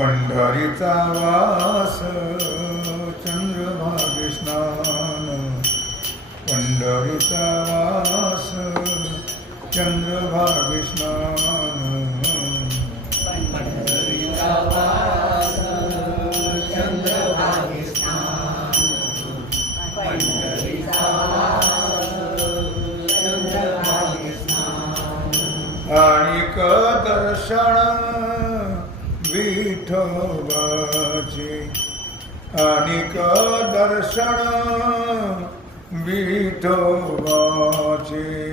पंढरीचा वास चंद्रभागे स्नान पंढरीचा वास चंद्रभागे स्नान पंढरीचा માલિક દર્શન બીઠો વાચે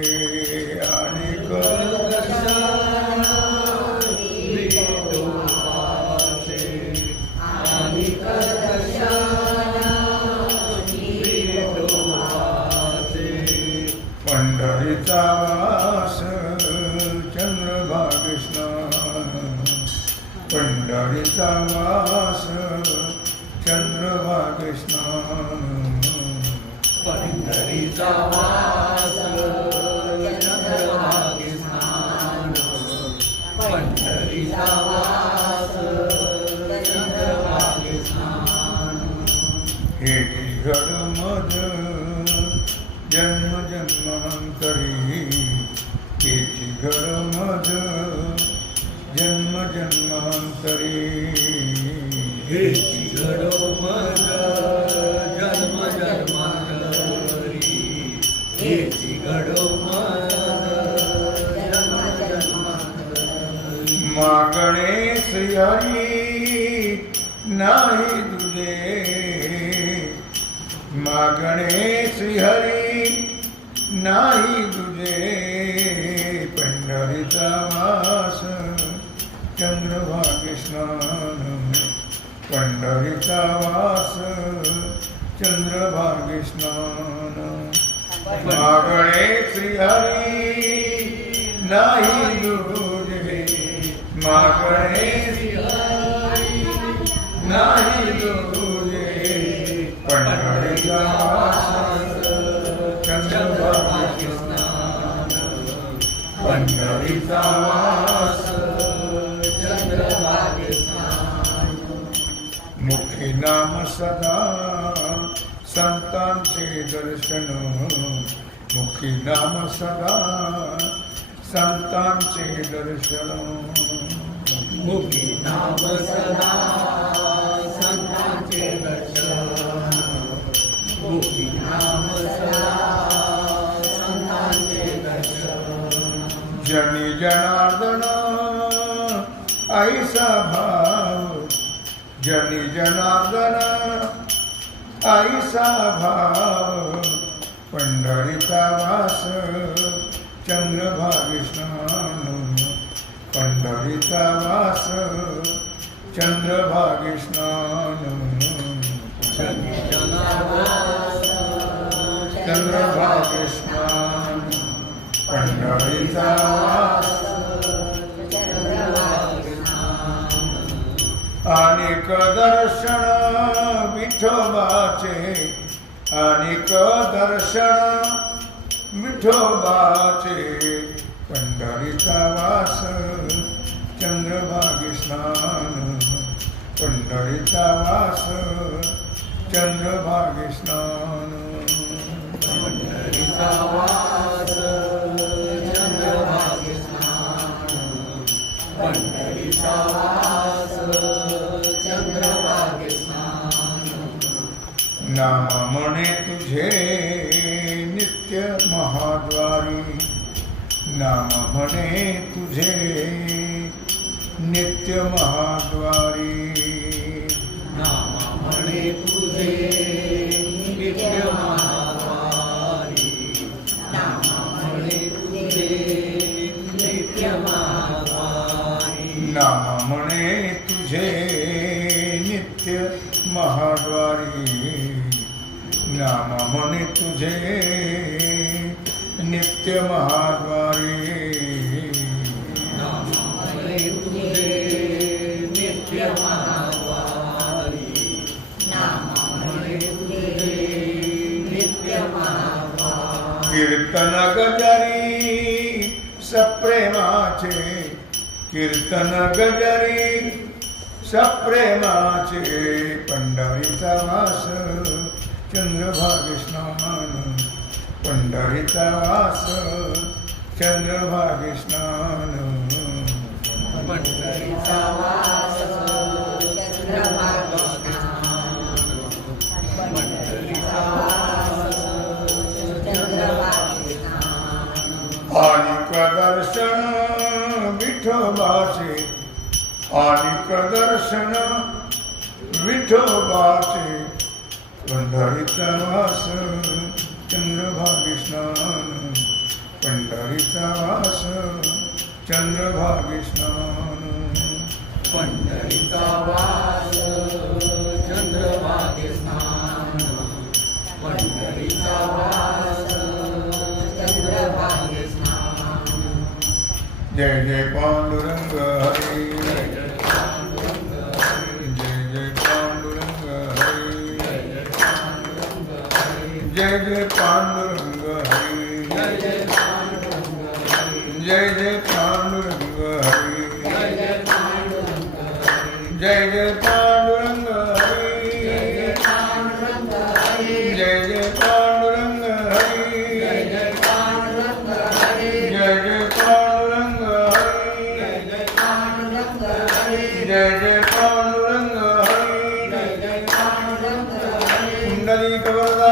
Hari Jawa. मागणे श्रीहरी नाही तुझे. मागणे श्रीहरी नाही तुझे. पंढरीचा वास चंद्रभागे स्नान पंढरीचा वास चंद्रभागे स्नान मागणे श्रीहरी, नाही तुझे मागणे श्रीहरी, नाही वास चंद्रभागे स्नान पंढरीचा वास मुखी नाम सदा संतांचे दर्शन, मुखी नाम सदा। संतांचे दर्शन, मुखी नाम सदा। संतांचे दर्शन, मुखी नाम सदा। दर्शन। जनी जनार्दन, ऐसा भाव। जनी जनार्दन आईसा भाव पंढरीचा वास चंद्रभागे स्नान पंढरीचा वास चंद्रभागे स्नान चंद्रभागे स्नान पंढरीचा वास अनेक दर्शन विठोबाचे अनेक दर्शन. विठोबाचे पंढरीचा वास. चंद्रभागी स्नान पंढरीचा वास. चंद्रभागी स्नान पंढरीचा वास. नाम तुझे नित्य महाद्वारी। नाम मणे तुझे नित्य महाद्वारी। नाम मणे तुझे नित्य महाद्वारी। कीर्तन गजरी सप्रेमाचे कीर्तन गजरी सप्रेमाचे पंढरीचा वास चंद्रभागे स्नान पंडरीदास चंद्रभागी स्नान अनिक दर्शन विठोबाचे आलिक दर्शन विठोबाचे पंडरी वास चंद्र चंद्रभागी स्नान पंढरीचा वास चंद्रभागी स्नान पंढरीचा वास चंद्रभागे स्नान पंढरीचा वास स्नान जय जय पांडुरंग हरी पुंडलीकवरदा